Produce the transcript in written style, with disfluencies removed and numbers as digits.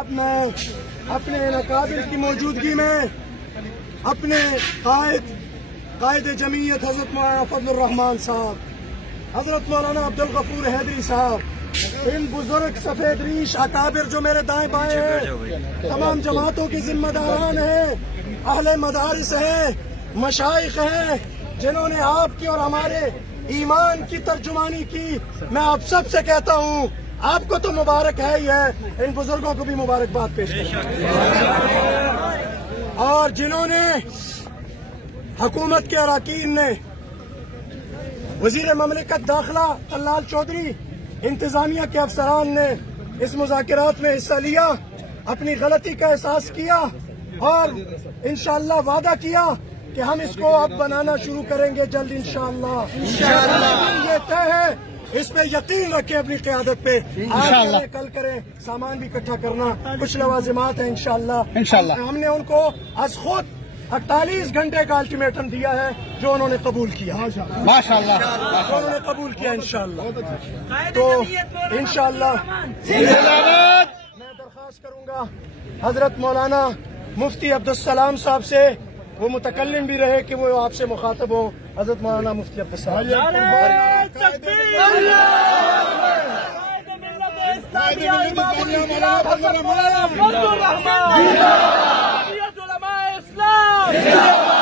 اب میں اپنے اکابر کی موجودگی میں اپنے قائد جمعیت حضرت مولانا فضل الرحمان صاحب، حضرت مولانا عبدالغفور حیدری صاحب، ان بزرگ سفید ریش اکابر جو میرے دائیں بائیں ہیں، تمام جماعتوں کے ذمہ داران ہیں، اہل مدارس ہیں، مشائخ ہیں، جنہوں نے آپ کی اور ہمارے ایمان کی ترجمانی کی، میں آپ سب سے کہتا ہوں آپ کو تو مبارک ہے ہی ہے، ان بزرگوں کو بھی مبارکباد پیش کریں۔ اور جنہوں نے حکومت کے اراکین نے، وزیر مملکت داخلہ طلال چودھری، انتظامیہ کے افسران نے اس مذاکرات میں حصہ لیا، اپنی غلطی کا احساس کیا اور انشاءاللہ وعدہ کیا کہ ہم اس کو اب بنانا شروع کریں گے جلد انشاءاللہ۔ یہ طے ہے، اس پہ یقین رکھیں اپنی قیادت پہ، آج کریں کل کریں، سامان بھی اکٹھا کرنا، کچھ لوازمات ہیں انشاءاللہ۔ ہم نے ان کو از خود 48 گھنٹے کا الٹیمیٹم دیا ہے جو انہوں نے قبول کیا، ماشاءاللہ انہوں نے قبول کیا انشاءاللہ۔ تو انشاءاللہ میں درخواست کروں گا حضرت مولانا مفتی عبدالسلام صاحب سے، وہ متکلم بھی رہے کہ وہ آپ سے مخاطب ہوں، حضرت مولانا مفتی عبدالسلام۔ اسلام